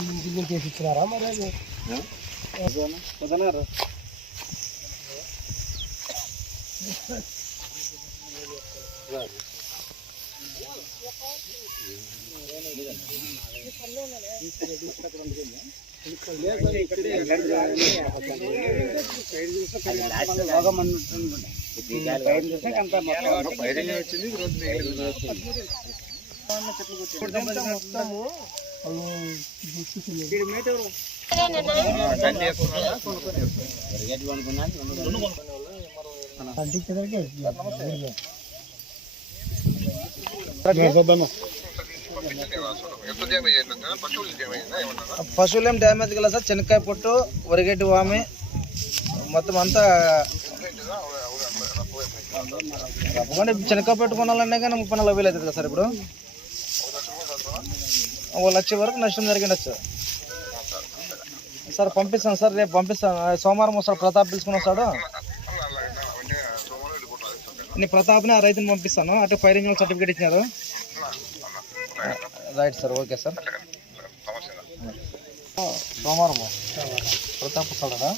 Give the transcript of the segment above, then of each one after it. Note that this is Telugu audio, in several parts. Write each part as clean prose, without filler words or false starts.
ఇంటికి చేసి ఇచ్చినారా మరి అది పశువులు ఏం డ్యామేజ్ కదా సార్? చెనక్కాయ పొట్టు, వరిగడ్డి వామి మొత్తం అంతా. చెనక్కాయ పొట్టు కొనాలన్నా కానీ 30-40 అవుతుంది కదా సార్? ఇప్పుడు 1,00,000 వరకు నష్టం జరిగిండొచ్చు సార్. పంపిస్తాను సార్, రేపు పంపిస్తాను. సోమవారం వస్తాడు ప్రతాప్, పిలుచుకుని వస్తాడు. నేను ప్రతాప్ని ఆ రైతుని పంపిస్తాను. అటు ఫైర్ ఇంజిన్ సర్టిఫికేట్ ఇచ్చినారు. Right sir, okay sir. సోమవారం ప్రతాప్ వస్తాడు కదా,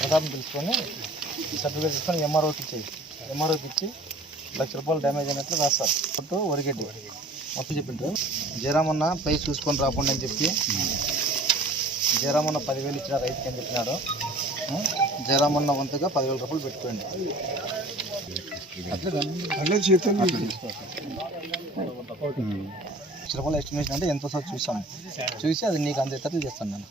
ప్రతాప్ని పిలుచుకొని సర్టిఫికేట్ తీసుకొని ఎంఆర్ఓకి ఇచ్చేయి. ఎంఆర్ఓకి ఇచ్చి ₹1,00,000 డ్యామేజ్ అయినట్లు రాస్తారు. పొట్టు, వరిగడ్డి మొత్తం చెప్పిండ్రు. జయరామన్న ప్రైస్ చూసుకొని రాకుండా అని చెప్పి జయరామన్న 10,000 ఇచ్చిన రైతుకి అని చెప్పినాడు. జయరామన్న వంతుగా ₹10,000 పెట్టుకోండి. ₹1,00,000 ఎస్టిమేషన్ అంటే ఎంత సార్ చూసాము, చూసి అది నీకు అందేటట్లు చేస్తాను నేను.